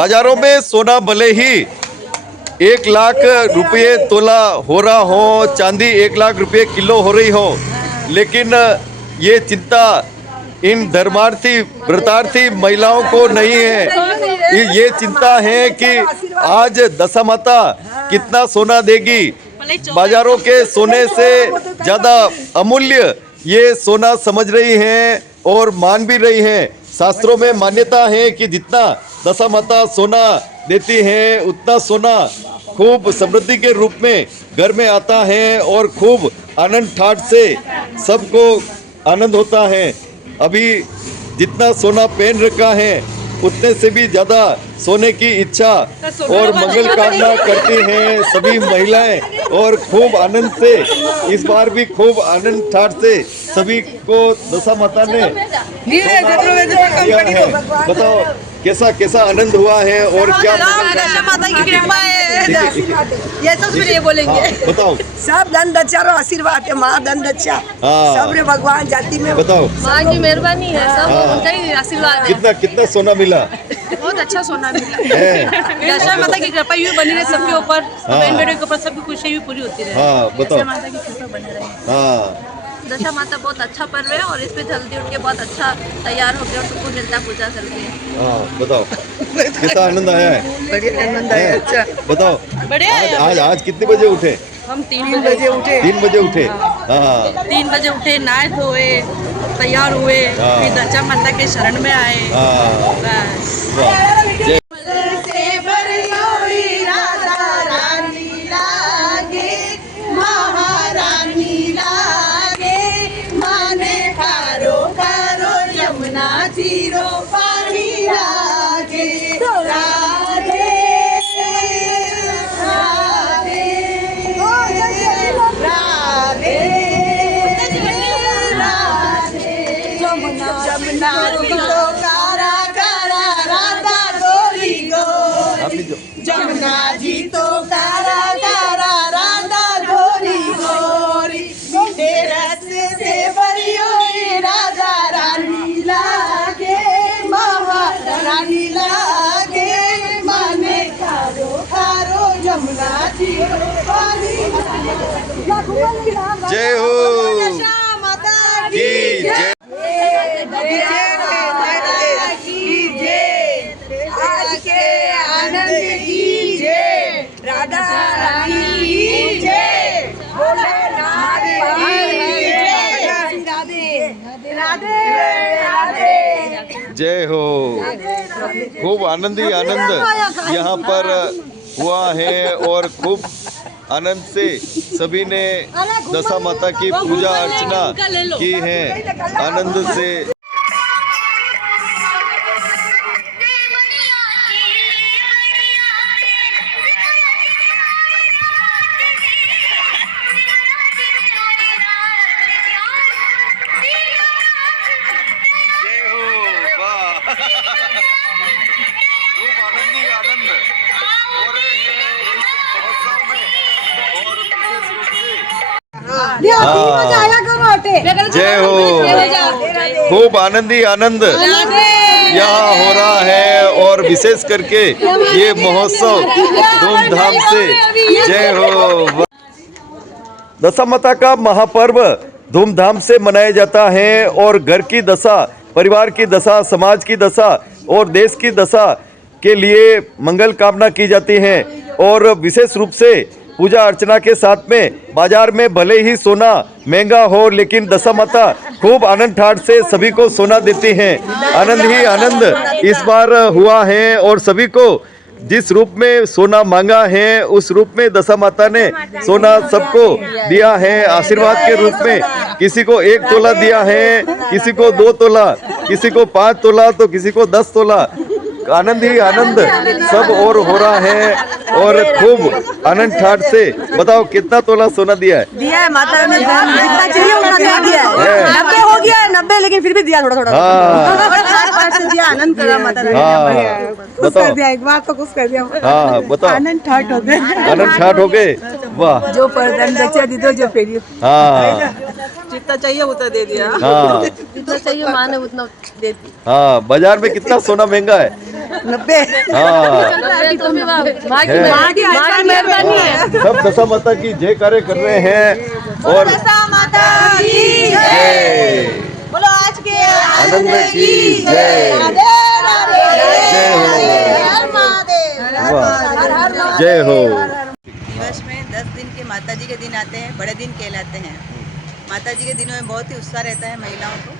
बाजारों में सोना भले ही 1 लाख रुपये तोला हो रहा हो, चांदी 1 लाख रुपये किलो हो रही हो, लेकिन ये चिंता इन धर्मार्थी व्रतार्थी महिलाओं को नहीं है। ये चिंता है कि आज दशा माता कितना सोना देगी। बाजारों के सोने से ज़्यादा अमूल्य ये सोना समझ रही हैं और मान भी रही हैं। शास्त्रों में मान्यता है कि जितना दशा माता सोना देती हैं उतना सोना खूब समृद्धि के रूप में घर में आता है और खूब आनंद ठाट से सबको आनंद होता है। अभी जितना सोना पहन रखा है उतने से भी ज़्यादा सोने की इच्छा और मंगल कामना करती हैं सभी महिलाएं और खूब आनंद से इस बार भी खूब आनंद ठाट से सभी को दशा माता ने दिया है। बताओ कैसा कैसा आनंद हुआ है और क्या दशा माता की कृपा है, ये तो ये बोलेंगे। बताओ सब धन दच्चा रो आशीर्वाद है, माँ धन दच्चा सब रे भगवान जाति में। बताओ माँ की मेहरबानी है, सब उनका ही आशीर्वाद है। कितना कितना सोना मिला? बहुत अच्छा सोना मिला। दशा माता की कृपा यूँ बनी रहे सबके ऊपर, बहन बेटों के ऊपर, सबकी खुशी भी पूरी होती रहे। हाँ बताओ। दशा माता की कृपा बनी रहे। हाँ दशा माता बहुत अच्छा पर्व है और इस पे जल्दी उठ के बहुत अच्छा तैयार हो गया और सबको मिलता पूजा करके। हाँ बताओ कितना आनंद आया है? बढ़िया आनंद आया। अच्छा बताओ बढ़िया है। आज कितने बजे उठे? हम 3 बजे उठे। 3 बजे उठे। हाँ 3 बजे उठे, नहाए धोए, तैयार हुए, फिर दशा माता के शरण में आए। हाँ बस वाह, जय जीरो पानी लागे राधे राधे राधे राधे जमुना जी तो कारा कारा राधा गोरी गोरी, जमुना जी तो कारा कारा राधा गोरी गोरी, मीठे रस से भरी हुई राधा रानी लागे, महारानी लागे, माने खारो खारो जमुना जी पानी। जय हो माता की जय। आज के आनंद की जय, राधा रानी की जय, भोलेनाथ की जय, राधे राधे राधे। जय हो। खूब आनंद ही आनंद यहाँ पर हुआ है और खूब आनंद से सभी ने दशा माता की पूजा अर्चना की है आनंद से। जय हो। खूब आनंद ही आनंद यहाँ हो रहा है और विशेष करके ये महोत्सव धूमधाम से। जय हो। दशा माता का महापर्व धूमधाम से मनाया जाता है और घर की दशा, परिवार की दशा, समाज की दशा और देश की दशा के लिए मंगल कामना की जाती है और विशेष रूप से पूजा अर्चना के साथ में बाजार में भले ही सोना महंगा हो लेकिन दशा माता खूब आनंद ठाट से सभी को सोना देती हैं। आनंद ही आनंद इस बार हुआ है और सभी को जिस रूप में सोना मांगा है उस रूप में दशा माता ने सोना सबको दिया है आशीर्वाद के रूप में। किसी को 1 तोला दिया है, किसी को 2 तोला, किसी को 5 तोला तो किसी को 10 तोला। आनंद ही आनंद सब और हो रहा है और खूब आनंद ठाट से। बताओ कितना तोला सोना दिया है? दिया है माता ने, जितना चाहिए उतना दे दिया है। 90 हो गया है, 90 लेकिन फिर भी दिया थोड़ा थोड़ा। दिया, आनंद करा माता ने। बताओ दिया, एक बार तो कुछ कर दिया। हाँ बताओ। आनंद ठाट हो गए। आनंद ठाट हो गए। वाह। जो परदन बच्चा दी दो जो फेरियो। हाँ जितना चाहिए उतना दे दिया। हाँ जितना चाहिए माँ ने उतना दे दी। हाँ। बाजार में कितना सोना महंगा है? 90 हाँ माँ की मेहरबानी है। सब दशा माता की जय कार्य कर रहे हैं और माता की जय बोलो आज के आनंद की जय जय हो वाह जय हो। दिवस में 10 दिन के माता जी के दिन आते हैं, बड़े दिन कहलाते हैं। माता जी के दिनों में बहुत ही उत्साह रहता है महिलाओं को।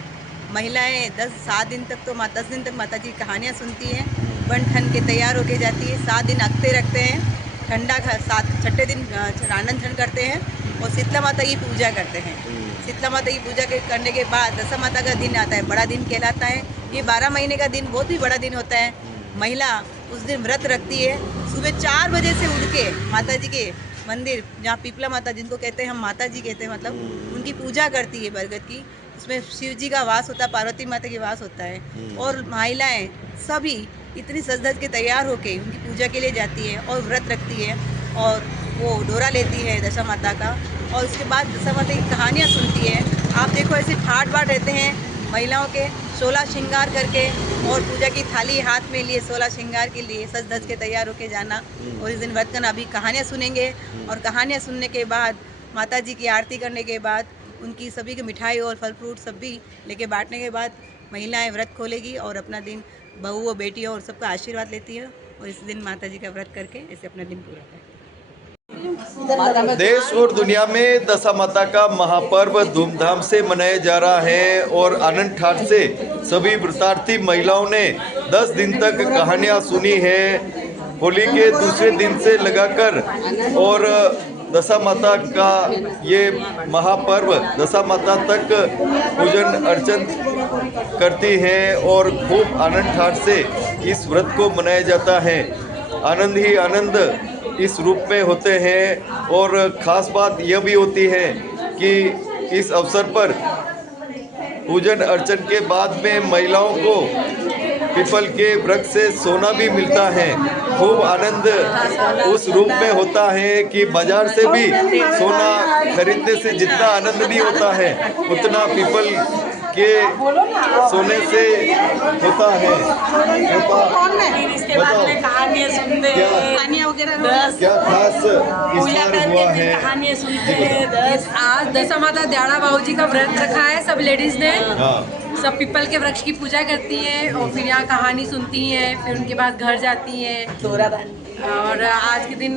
महिलाएं 10 दिन तक माता जी की कहानियाँ सुनती हैं, बन ठन के तैयार होके जाती है। 7 दिन अगते रखते हैं, ठंडा छठे दिन आनंद ठंड करते हैं और शीतला माता की पूजा करते हैं। शीतला माता की पूजा करने के बाद दशा माता का दिन आता है, बड़ा दिन कहलाता है। ये 12 महीने का दिन बहुत ही बड़ा दिन होता है। महिला उस दिन व्रत रखती है, सुबह 4 बजे से उठ के माता जी के मंदिर, जहाँ पीपला माता जिनको कहते हैं हम माता जी कहते हैं, मतलब उनकी पूजा करती है बरगद की। उसमें शिव जी का वास होता है, पार्वती माता के वास होता है। और महिलाएं सभी इतनी सज धज के तैयार होके उनकी पूजा के लिए जाती है और व्रत रखती है और वो डोरा लेती है दशा माता का। और उसके बाद दशा माता की कहानियाँ सुनती है। आप देखो ऐसे ठाट बाट रहते हैं महिलाओं के, 16 श्रृंगार करके और पूजा की थाली हाथ में लिए 16 श्रृंगार के लिए सज धज के तैयार होके जाना और इस दिन व्रत करना। अभी कहानियाँ सुनेंगे और कहानियाँ सुनने के बाद माता जी की आरती करने के बाद उनकी सभी की मिठाई और फल फ्रूट सब भी लेके बांटने के बाद महिलाएं व्रत खोलेगी और अपना दिन बहू और बेटियों और सबका आशीर्वाद लेती है और इस दिन माता जी का व्रत करके ऐसे अपना दिन पूरा करती है। देश और दुनिया में दशा माता का महापर्व धूमधाम से मनाया जा रहा है और आनंद ठाट से सभी व्रतार्थी महिलाओं ने 10 दिन तक कहानियां सुनी है। होली के दूसरे दिन से लगाकर और दशा माता का ये महापर्व दशा माता तक पूजन अर्चन करती हैं और खूब आनंद ठाट से इस व्रत को मनाया जाता है। आनंद ही आनंद इस रूप में होते हैं और ख़ास बात यह भी होती है कि इस अवसर पर पूजन अर्चन के बाद में महिलाओं को पीपल के वृक्ष से सोना भी मिलता है। खूब आनंद उस रूप में होता है कि बाजार से भी सोना खरीदने से जितना आनंद नहीं होता है उतना पीपल के सोने से होता है। इसके बाद में कहानियाँ सुनते हैं, कहानियाँ वगैरह क्या खास इस बार हुआ है? कहानियाँ सुनते हैं। आज दशा माता दयाड़ा बाबू जी का व्रत रखा है सब लेडीज ने। सब पीपल के वृक्ष की पूजा करती हैं और फिर यहाँ कहानी सुनती हैं, फिर उनके बाद घर जाती हैं। और आज के दिन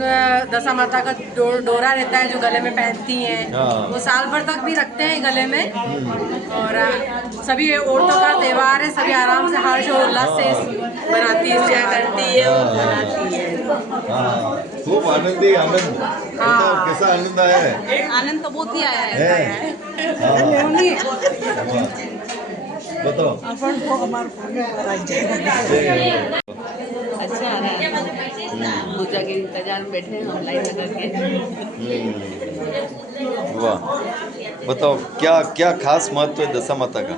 दशा माता का डोरा रहता है जो गले में पहनती हैं, वो साल भर तक भी रखते हैं गले में। और सभी औरतों का त्यौहार है, सभी आराम से हर्ष और उल्लास से बनाती है, पूजा करती है और मनाती है। खूब आनंद ही आनंद। बताओ कैसा आनंद आया है? आनंद तो बहुत ही आया है। बताओ अच्छा आ रहा है। पूजा के इंतजार में बैठे हैं हम लाइन लगा के। वाह, बताओ क्या क्या खास महत्व है दशा माता का?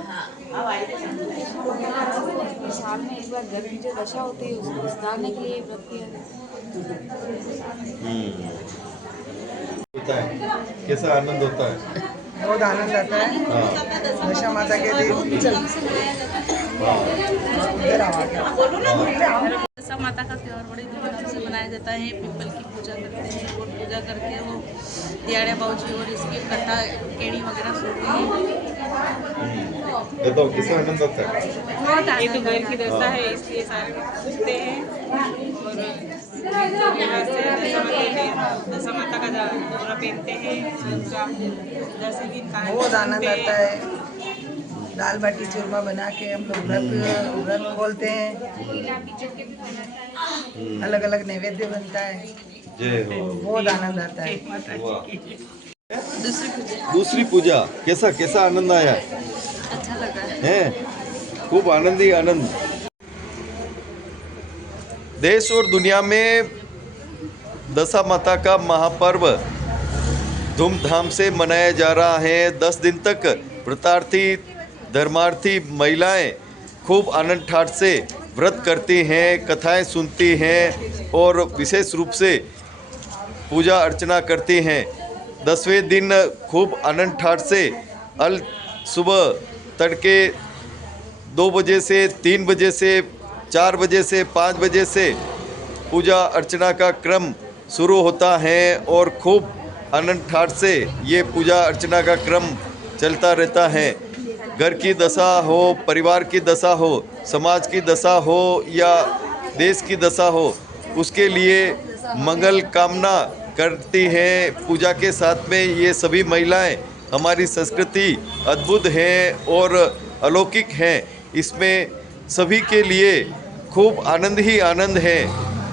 साल में एक बार घर की जो दशा होती है उसको सुधारने के लिए व्रत किया होता है। कैसा आनंद होता है? बहुत आनंद आता है दशा माता के दिन। दशा माता का त्यौहार बड़ी धूमधाम से मनाया जाता है। पीपल की पूजा करते हैं और पूजा करके वो दियाड़े बाबूजी और इसकी कथा केड़ी वगैरह सुनते हैं। बताओ कैसा आनंद होता है? ये तो घर की दशा है इसलिए सारे पूछते हैं और दशा माता का डोरा पहनते हैं। बहुत आनंद आता है। दाल बाटी चूरमा बना के हम लोग व्रत खोलते हैं। अलग अलग नैवेद्य बनता है। जय हो। बहुत आनंद आता है। दूसरी पूजा कैसा कैसा आनंद आया? अच्छा लगा है। खूब आनंद ही आनंद। देश और दुनिया में दशा माता का महापर्व धूमधाम से मनाया जा रहा है। 10 दिन तक व्रतार्थी धर्मार्थी महिलाएं खूब आनंद ठाट से व्रत करती हैं, कथाएं सुनती हैं और विशेष रूप से पूजा अर्चना करती हैं। 10वें दिन खूब आनंद ठाट से सुबह तड़के 2 बजे से 3 बजे से 4 बजे से 5 बजे से पूजा अर्चना का क्रम शुरू होता है और खूब आनंद ठाट से ये पूजा अर्चना का क्रम चलता रहता है। घर की दशा हो, परिवार की दशा हो, समाज की दशा हो या देश की दशा हो, उसके लिए मंगल कामना करती हैं। पूजा के साथ में ये सभी महिलाएं, हमारी संस्कृति अद्भुत है और अलौकिक है। इसमें सभी के लिए खूब आनंद ही आनंद है।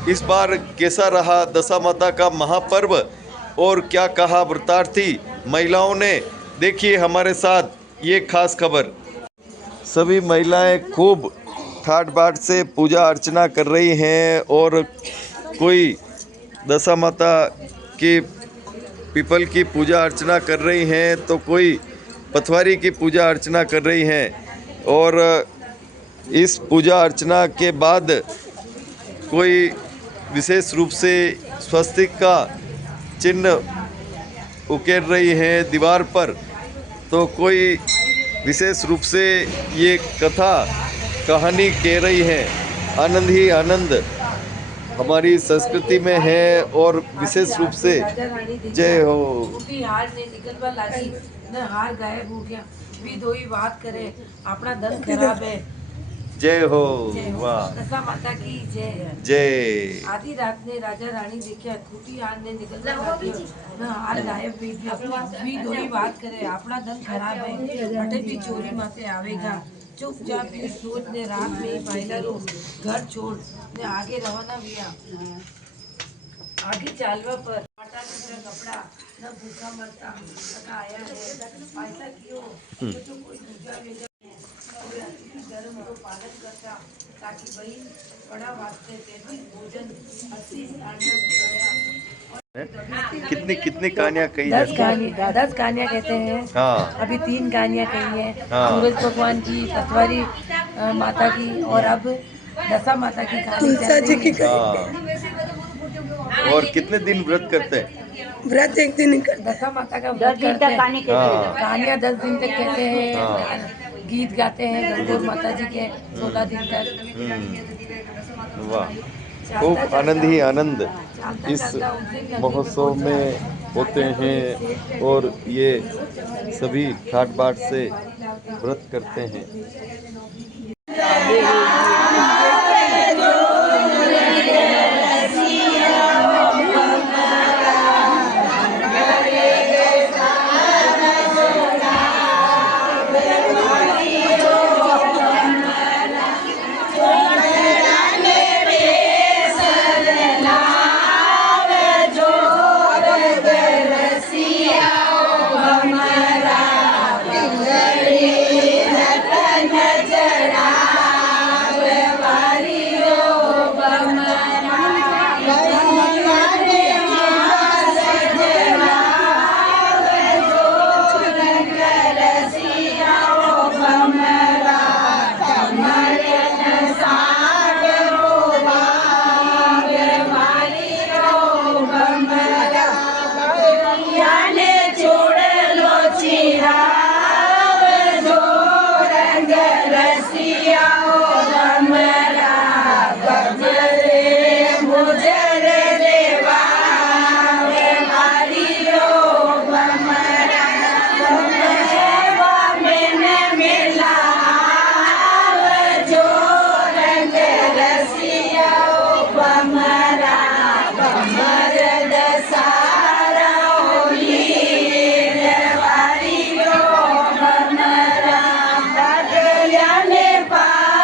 इस बार कैसा रहा दशा माता का महापर्व और क्या कहा व्रतार्थी महिलाओं ने, देखिए हमारे साथ ये खास खबर। सभी महिलाएं खूब ठाट बाट से पूजा अर्चना कर रही हैं और कोई दशा माता की पीपल की पूजा अर्चना कर रही हैं तो कोई पथवारी की पूजा अर्चना कर रही हैं। और इस पूजा अर्चना के बाद कोई विशेष रूप से स्वस्तिक का चिन्ह उकेर रही है दीवार पर, तो कोई विशेष रूप से ये कथा कहानी कह रही है। आनंद ही आनंद हमारी संस्कृति में है और विशेष रूप से जय हो। हार ने निकलवा लागी न हार गायब हो गया भी दो ही बात करे अपना दस खराब है। जय हो। वाह, दशा माता की जय। जय। आधी रात ने राजा रानी देखा खूटी हार ने निकलवा लागी न हार गायब हो गया भी दो ही बात करे अपना धन खराब है। अटे भी चोरी माते आवेगा चुपचाप फिर सोच ने रात में महिला रो घर छोड़ ने आगे रवाना हुआ। आगे चालवा पर आटा कचरा कपड़ा न भूखा मरता तथा आया है। ऐसा क्यों तो कोई पूजा वेजा धर्म को पालन करता ताकि बहन बड़ा वास्ते तेजी भोजन 80 कितनी कितनी कहानियाँ कही 10 कहानियाँ कहते हैं। हाँ। अभी 3 कहानियाँ कही हैं। हाँ। सूरज भगवान की, पथवारी माता की और अब दशा माता की कहानी। हाँ। और कितने दिन व्रत करते हैं? व्रत एक दिन दशा माता का व्रत करते हैं। कहानियाँ 10 दिन तक कहते हैं। हाँ। गीत गाते हैं गणगौर माता जी के 16 दिन तक। वाह, खूब आनंद ही आनंद इस महोत्सव में होते हैं और ये सभी ठाट बाट से व्रत करते हैं। पार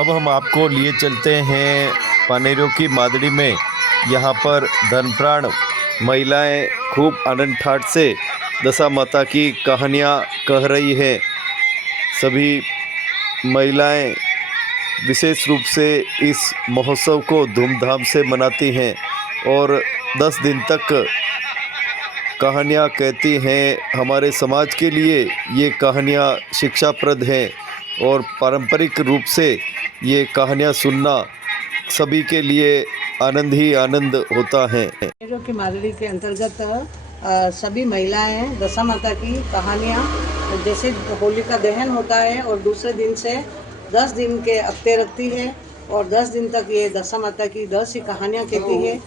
अब हम आपको लिए चलते हैं पानेरों की मादड़ी में। यहाँ पर धर्मप्राण महिलाएं खूब आनंद ठाट से दशा माता की कहानियाँ कह रही हैं। सभी महिलाएं विशेष रूप से इस महोत्सव को धूमधाम से मनाती हैं और 10 दिन तक कहानियाँ कहती हैं। हमारे समाज के लिए ये कहानियाँ शिक्षाप्रद हैं और पारंपरिक रूप से ये कहानियाँ सुनना सभी के लिए आनंद ही आनंद होता है। पानेरों की मादड़ी के अंतर्गत सभी महिलाएं दशा माता की कहानियाँ, जैसे होली का दहन होता है और दूसरे दिन से 10 दिन के अक्ते रखती है और 10 दिन तक ये दशा माता की 10 ही कहानियाँ कहती है।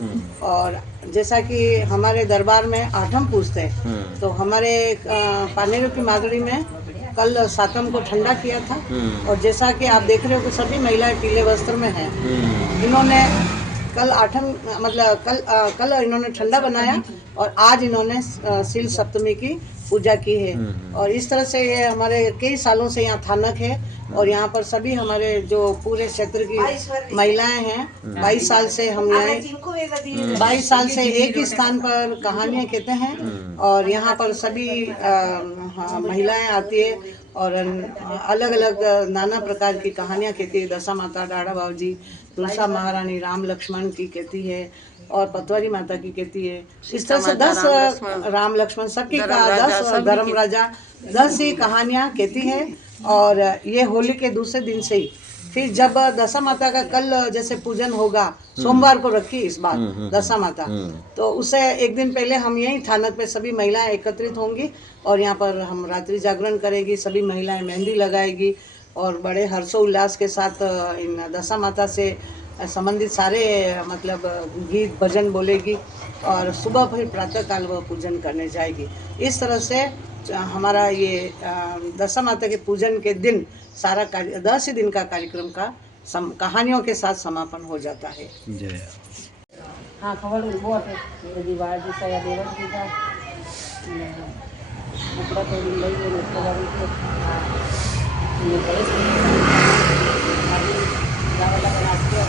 और जैसा कि हमारे दरबार में आठम पूजते हैं तो हमारे पानेरों की मादड़ी में कल सातम को ठंडा किया था। और जैसा कि आप देख रहे हो कि सभी महिलाएं पीले वस्त्र में हैं। इन्होंने कल कल इन्होंने ठंडा बनाया और आज इन्होंने सील सप्तमी की पूजा की है। और इस तरह से ये हमारे कई सालों से यहाँ थानक है और यहाँ पर सभी हमारे जो पूरे क्षेत्र की महिलाएं हैं 22 साल से हम यहाँ 22 साल से एक ही स्थान पर कहानियाँ कहते हैं। और यहाँ पर सभी महिलाएं आती है और अलग अलग नाना प्रकार की कहानियाँ कहती है। दशा माता, डाढ़ा बाबूजी, तुलसा महारानी, राम लक्ष्मण की कहती है और पतवारी माता की कहती है। इस तरह से 10 राम लक्ष्मण सबकी का 10 धर्म राजा 10 ही कहानियाँ कहती है। और ये होली के दूसरे दिन से ही फिर जब दशा माता का कल जैसे पूजन होगा, सोमवार को रखी इस बार दशा माता, तो उससे एक दिन पहले हम यही थानक पे सभी महिलाएं एकत्रित होंगी और यहाँ पर हम रात्रि जागरण करेगी। सभी महिलाएं मेहंदी लगाएगी और बड़े हर्षोल्लास के साथ इन दशा माता से संबंधित सारे मतलब गीत भजन बोलेगी और सुबह फिर प्रातःकाल वह पूजन करने जाएगी। इस तरह से हमारा ये दशा माता के पूजन के दिन सारा 10 ही दिन का कार्यक्रम का कहानियों के साथ समापन हो जाता है। जय। हाँ, खबर बहुत है। दीवार जी सया देवर जी का कपड़ा तो लई है उसके बाद ये कलश जावला बनाते हैं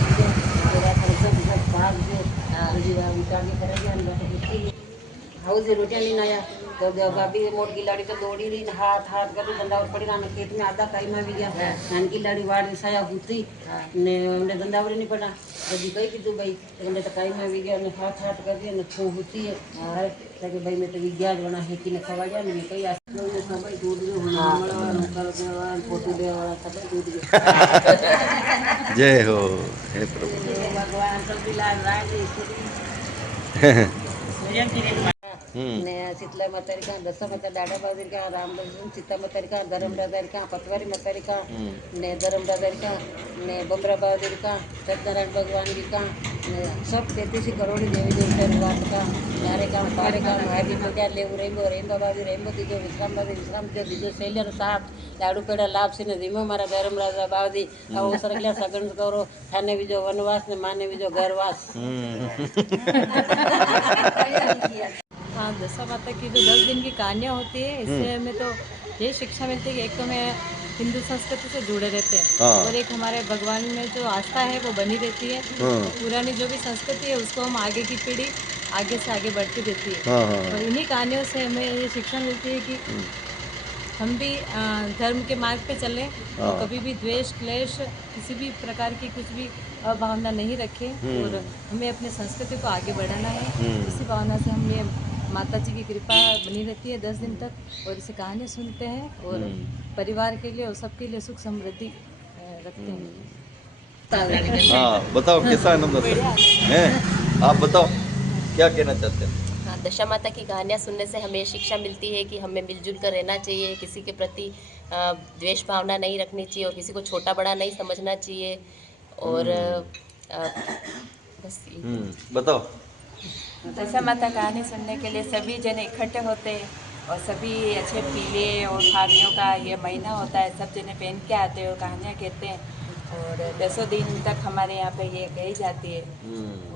पूरा खर्च सब भाग जो दीवार विचार के करेंगे अंदर हाउस रोटियां नहीं आया तो भाभी मोट की लाड़ी तो दौड़ी रही हाथ कर धंधा और पड़ी ना खेत में आधा काई में भी गया नान की लाड़ी वाड़ साया होती ने उन्हें धंधा और नहीं पड़ा जब कही कि तू भाई उन्हें तो काई में भी गया ने हाथ कर दिया न छू होती है ताकि भाई मैं तो विज्ञान बना है कि न खवा गया नहीं कई सब दूध में फोटो दे वाला सब दूध जय हो हे प्रभु। भगवान सब लाल राज ने शीतला मतरिका, दशा माता, डाढ़ा बाबूजी राम लक्ष्मण, सीता मतरिका, धर्म राजा पतवारी मतरिका ने धर्म राजा ने बमरा बाबूजी का, सत्यनारायण भगवान जी का सब 33 करोड़ी देवी देवता रात का नारे का पारे का महाजी को क्या ले रेमो बाबू रेमो दीजो विश्राम बाबू विश्राम दो दीजो शैलियन साहब लाडू पेड़ा लाभ सिंह धीमो मारा धर्म राजा बाबूजी और सरगला सगन करो थाने भी जो वनवास ने माने भी जो घरवास। हाँ, दशा माता की जो 10 दिन की कहानियाँ होती है इससे हमें तो ये शिक्षा मिलती है कि एक तो मैं हिंदू संस्कृति से जुड़े रहते हैं और एक हमारे भगवान में जो आस्था है वो बनी रहती है। पुरानी जो भी संस्कृति है उसको हम आगे की पीढ़ी आगे से आगे बढ़ती देती है। और इन्हीं कहानियों से हमें ये शिक्षा मिलती है कि हम भी धर्म के मार्ग पे चलें और कभी भी द्वेष क्लेश किसी भी प्रकार की कुछ भी भावना नहीं रखें और हमें अपने संस्कृति को आगे बढ़ाना है। इसी भावना से हम ये माता जी की कृपा बनी रहती है 10 दिन तक और इसे कहानी सुनते हैं और परिवार के लिए और सबके लिए सुख समृद्धि रखते हैं। हाँ, बताओ कैसा आनंद होता है? आप बताओ क्या कहना चाहते हैं? हाँ, दशा माता की कहानियाँ सुनने से हमें शिक्षा मिलती है कि हमें मिलजुल कर रहना चाहिए, किसी के प्रति द्वेष भावना नहीं रखनी चाहिए और किसी को छोटा बड़ा नहीं समझना चाहिए और बस बताओ। दशा माता कहानी सुनने के लिए सभी जन इकट्ठे होते हैं और सभी अच्छे पीले और फागुनों का ये महीना होता है, सब जने पहन के आते हैं और कहानियाँ कहते हैं और 10 दिन तक हमारे यहाँ पे ये कही जाती है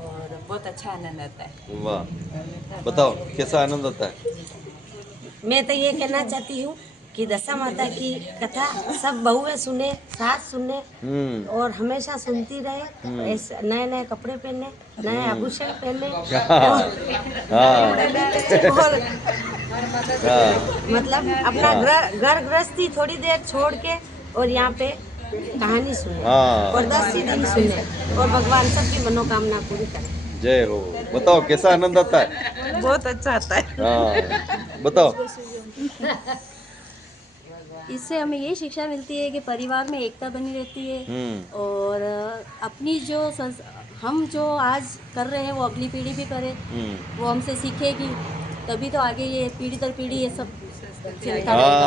और बहुत अच्छा आनंद आता है। वाह, बताओ कैसा आनंद आता है? मैं तो ये कहना चाहती हूँ कि दशा माता की कथा सब बहुएं सुने, सास सुने और हमेशा सुनती रहे। ऐसे नए नए कपड़े पहने, नए आभूषण पहने और मतलब अपना घर गृहस्थी थोड़ी देर छोड़ के और यहाँ पे कहानी सुने और 10 ही दिन सुने और भगवान सबकी मनोकामना पूरी करे। जय हो। बताओ कैसा आनंद आता है? बहुत अच्छा आता है। हाँ, बताओ। इससे हमें ये शिक्षा मिलती है कि परिवार में एकता बनी रहती है और अपनी जो हम जो आज कर रहे हैं वो अगली पीढ़ी भी करे, वो हमसे सीखेगी, तभी तो आगे ये पीढ़ी दर पीढ़ी ये सब चलता रहेगा।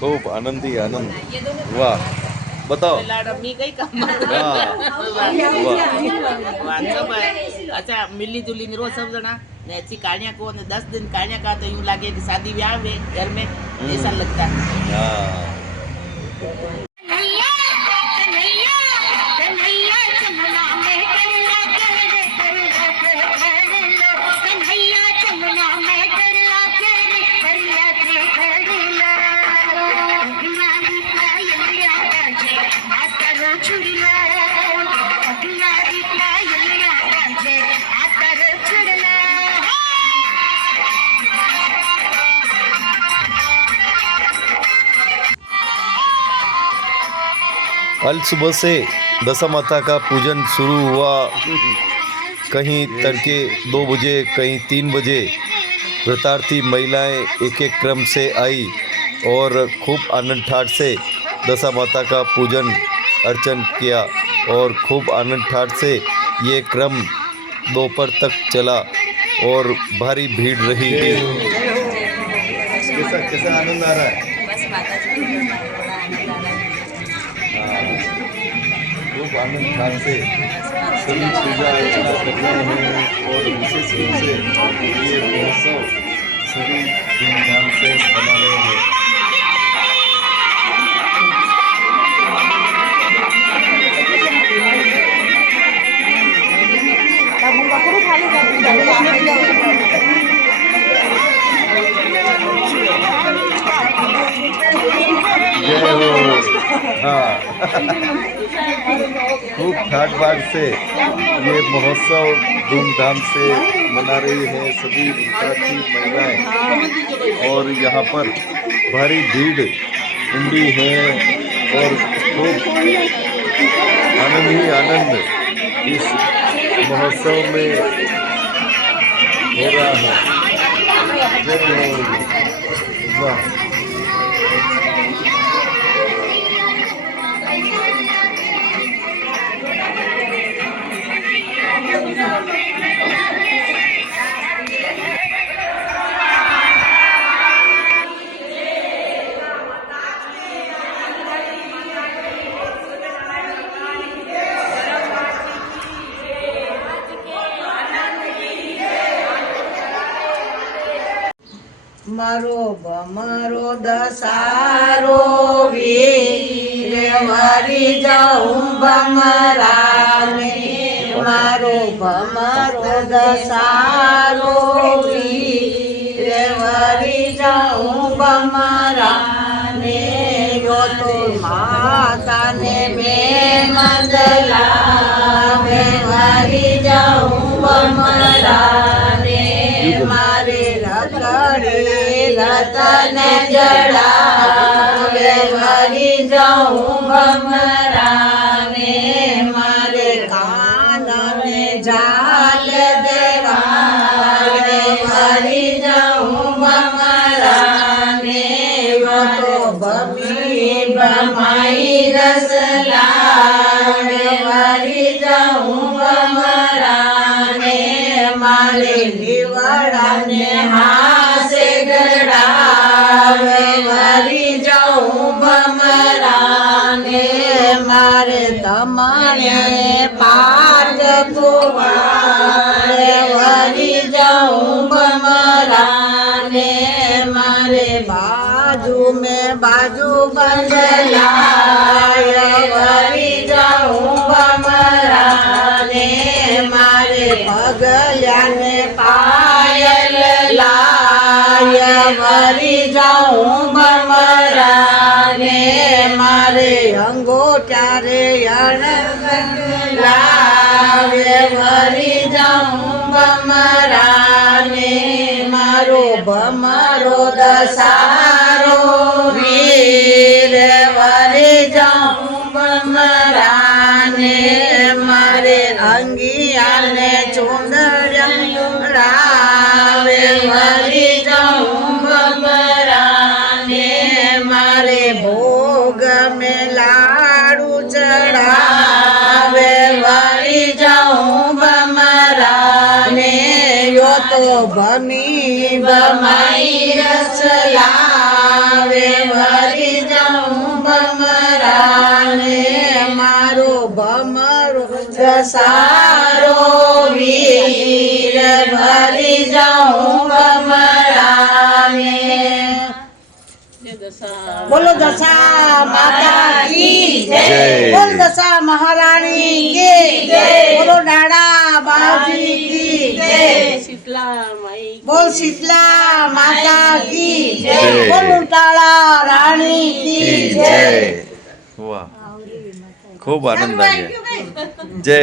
खूब आनंदी आनंद। वाह, बताओ। अच्छा मिली जुली रोज सब जना ने अच्छी कानिया को 10 दिन कानिया का तो यूँ लगे कि शादी ब्याह में घर में ऐसा लगता है। कल सुबह से दशा माता का पूजन शुरू हुआ। कहीं तड़के 2 बजे, कहीं 3 बजे व्रतार्थी महिलाएं एक एक क्रम से आई और खूब आनंद ठाट से दशा माता का पूजन अर्चन किया और खूब आनंद ठाट से ये क्रम दोपहर तक चला और भारी भीड़ रही। कैसा आनंद आ रहा है? बस माता जी की कृपा है, बड़ा आनंद आ रहा है। खूब आनंद ठाट से सभी पूजा अर्चना कर रहे हैं और विशेष रूप से ये महोत्सव सभी धूमधाम से मना रहे हैं। हाँ खूब ठाट बाट से ये महोत्सव धूमधाम से मना रही है सभी विद्यार्थी महिलाएं और यहाँ पर भारी भीड़ उमड़ी है और खूब आनंद ही आनंद इस महोत्सव में हो रहा है। जय हो। वाह। मारो बमरो दसारो वीर वारी जाऊं बमराने मारो बमरो दसारो वीर वारी जाऊं बमराने यो तो माता ने मैं मंदला मैं वारी जाऊं बमराने मारे रखड़े रतन जड़ावे भरी जाऊं बमराने मारे कान में जाल देवारे भरी जाऊं बमराने वो तो बमी बमाई रसलावे भरी जाऊं बमराने मारे निवड़ा ने हासे गड़ावे भरी जाऊं बमराने मारे तमाने पाट कुवारे भरी जाऊं बमराने मारे बाजू में बाजू बंदलाय भरी जाऊं बमराने मारे पगल्या ने पायल लाय भरी जाऊं बमराने मारे अंगोठा रे लावे भरी जाऊं बमराने मारो बमरो दसारो वीर भरी जाऊं बमराने मारे अंगिया ने चुंदड़िया रावे भरी जाऊं बमराने मारे भोग में लाड़ू चढ़ावे भरी जाऊं बमराने यो तो बमी बमाई रस लावे भरी जाऊं बमराने मारे મારો ભમરો દસારો વીર ભરી જાઉં ભમરાને બોલો દશા માતા કી જય બોલ દશા મહારાણી કી જય બોલો દાડા બાજી કી જય બોલ શીતલા માતા કી જય બોલ ઉટાળા રાણી કી જય વાહ, ખૂબ આનંદ આવ્યો. જય